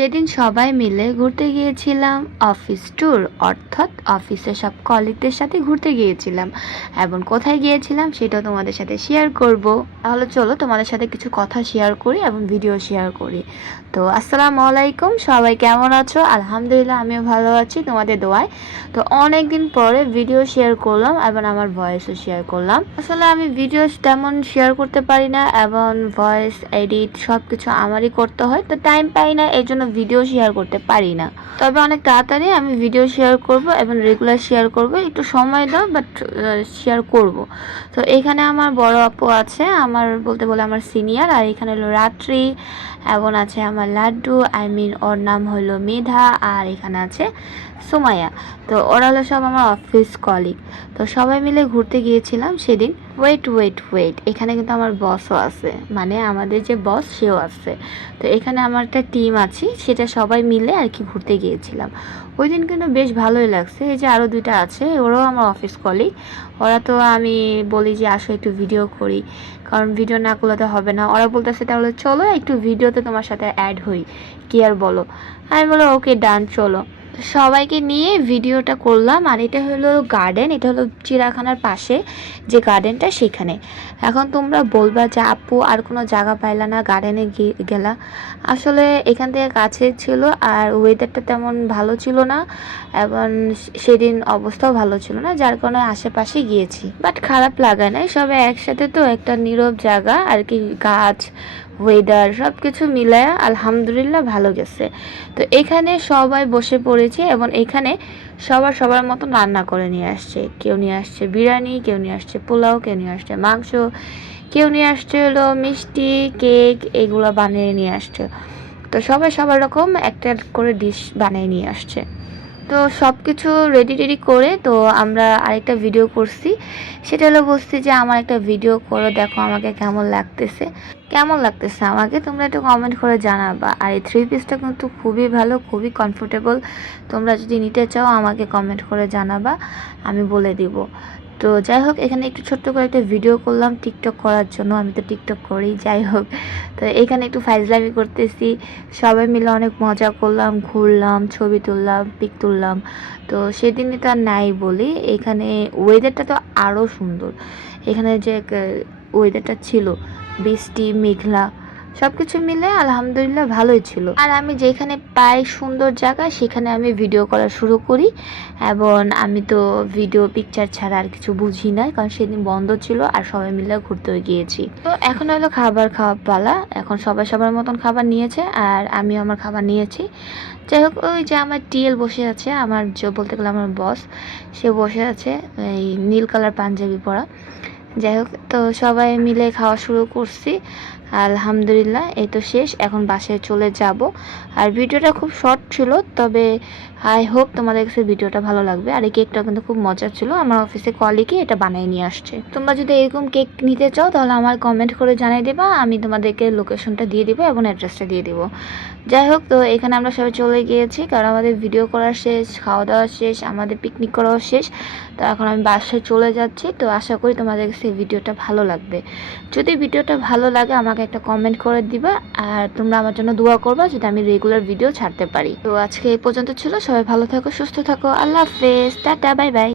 সেদিন সবাই মিলে ঘুরতে গিয়েছিলাম অফিস ট্যুর, অর্থাৎ অফিসের সব কলিগদের সাথে ঘুরতে গিয়েছিলাম। এবং কোথায় গিয়েছিলাম সেটাও তোমাদের সাথে শেয়ার করব। তাহলে চলো তোমাদের সাথে কিছু কথা শেয়ার করি এবং ভিডিও শেয়ার করি। তো আসসালামু আলাইকুম, সবাই কেমন আছো? আলহামদুলিল্লাহ আমিও ভালো আছি তোমাদের দোয়ায়। তো অনেক দিন পরে ভিডিও শেয়ার করলাম এবং আমার ভয়েসও শেয়ার করলাম। আসলে আমি ভিডিও তেমন শেয়ার করতে পারি না এবং ভয়েস এডিট সব কিছু আমারই করতে হয়, তো টাইম পাই না, এই জন্য ভিডিও শেয়ার করতে পারি না। তবে অনেক তাড়াতাড়ি আমি ভিডিও শেয়ার করব এবং রেগুলার শেয়ার করব। একটু সময় দাও, বাট শেয়ার করব। তো এখানে আমার বড় আপু আছে, আমার বলতে বলে আমার সিনিয়র, আর এখানে হলো রাত্রি, এবং আছে আমার লাড্ডু, ওর নাম হলো মেধা, আর এখানে আছে সুমাইয়া। তো ওরা হলো সব আমার অফিস কলিগ। তো সবাই মিলে ঘুরতে গিয়েছিলাম সেদিন। ওয়েট, এখানে কিন্তু আমার বসও আছে, মানে আমাদের যে বস সেও আছে। তো এখানে আমার একটা টিম আছে, সেটা সবাই মিলে আর কি ঘুরতে গিয়েছিলাম। ওই দিন কিন্তু বেশ ভালোই লাগছে। এই যে আরও দুইটা আছে, ওরাও আমার অফিস কলিগ। ওরা তো আমি বলি যে আসো একটু ভিডিও করি, কারণ ভিডিও না করলে তো হবে না। ওরা বলতেছে তাহলে চলো একটু ভিডিওতে তোমার সাথে অ্যাড হই, কি আর বলো। আমি বলো ওকে ডান, চলো। সবাইকে নিয়ে ভিডিওটা করলাম। আর এটা হলো গার্ডেন, এটা হলো চিড়িয়াখানার পাশে যে গার্ডেনটা, সেখানে। এখন তোমরা বলবা যে আপু আর কোনো জায়গা পাইলা না, গার্ডেনে গেলা। আসলে এখান থেকে কাছে ছিল, আর ওয়েদারটা তেমন ভালো ছিল না, এবং সেদিন অবস্থাও ভালো ছিল না, যার কারণে আশেপাশে গিয়েছি। বাট খারাপ লাগায় নাই, সবাই একসাথে তো একটা নীরব জায়গা আর কি, গাছ, ওয়েদার সব কিছু মিলায়া আলহামদুলিল্লাহ ভালো গেছে। তো এখানে সবাই বসে পড়েছে এবং এখানে সবার মতন রান্না করে নিয়ে আসছে। কেউ নিয়ে আসছে বিরিয়ানি, কেউ নিয়ে আসছে পোলাও, কেউ নিয়ে আসছে মাংস, কেউ নিয়ে আসছে হলো মিষ্টি, কেক, এগুলো বানিয়ে নিয়ে আসছে। তো সবাই সবার রকম একটা করে ডিশ বানিয়ে নিয়ে আসছে। তো সব কিছু রেডি করে তো আমরা আরেকটা ভিডিও করছি। সেটা হলো বলছি যে আমার একটা ভিডিও করে দেখো আমাকে কেমন লাগতেছে আমাকে তোমরা একটু কমেন্ট করে জানাবা। আর এই থ্রি পিসটা কিন্তু খুবই ভালো, খুবই কমফোর্টেবল। তোমরা যদি নিতে চাও আমাকে কমেন্ট করে জানাবা, আমি বলে দিব। তো যাই হোক, এখানে একটু ছোট্ট করে একটা ভিডিও করলাম টিকটক করার জন্য, আমি তো টিকটক করি। যাই হোক, তো এখানে একটু ফাইজলামি করতেছি, সবাই মিলে অনেক মজা করলাম, ঘুরলাম, ছবি তুললাম, পিক তুললাম। তো সেদিনই তো আর নাই বলি, এখানে ওয়েদারটা তো আরও সুন্দর। এখানে যে ওয়েদারটা ছিল, বৃষ্টি, মেঘলা, সব কিছু মিলে আলহামদুলিল্লাহ ভালোই ছিল। আর আমি যেখানে পাই সুন্দর জায়গা সেখানে আমি ভিডিও করা শুরু করি, এবং আমি তো ভিডিও পিকচার ছাড়া আর কিছু বুঝি না, কারণ সেদিন বন্ধ ছিল আর সবাই মিলে ঘুরতে গিয়েছি। তো এখন হলো খাবার খাওয়া পালা। এখন সবাই সবার মতন খাবার নিয়েছে আর আমিও আমার খাবার নিয়েছি। যাই হোক, ওই যে আমার টিএল বসে আছে, আমার যে বলতে গেলে আমার বস, সে বসে আছে এই নীল কালার পাঞ্জাবি পরা। যাই হোক, তো সবাই মিলে খাওয়া শুরু করছি। আলহামদুলিল্লাহ এই তো শেষ, এখন বাসায় চলে যাব। আর ভিডিওটা খুব শর্ট ছিল, তবে আই হোপ তোমাদের কাছে ভিডিওটা ভালো লাগবে। আর এই কেকটা কিন্তু খুব মজার ছিল, আমার অফিসে কলিগে এটা বানিয়ে নিয়ে আসছে। তোমরা যদি এরকম কেক নিতে চাও তাহলে আমার কমেন্ট করে জানিয়ে দেবা, আমি তোমাদেরকে লোকেশনটা দিয়ে দিব এবং অ্যাড্রেসটা দিয়ে দিব। যাই হোক, তো এখানে আমরা সবাই চলে গিয়েছি, কারণ আমাদের ভিডিও করা শেষ, খাওয়া দাওয়া শেষ, আমাদের পিকনিক করাও শেষ। তো এখন আমি বাসায় চলে যাচ্ছি। তো আশা করি তোমাদের কাছে ভিডিওটা ভালো লাগবে। যদি ভিডিওটা ভালো লাগে আমাকে একটা কমেন্ট করে দিবা, আর তোমরা আমার জন্য দোয়া করবা যদি আমি রেগুলার ভিডিও ছাড়তে পারি। তো আজকে এই পর্যন্ত ছিল, সবাই ভালো থাকো, সুস্থ থাকো, আল্লাহ হাফেজ, টাটা, বাই বাই।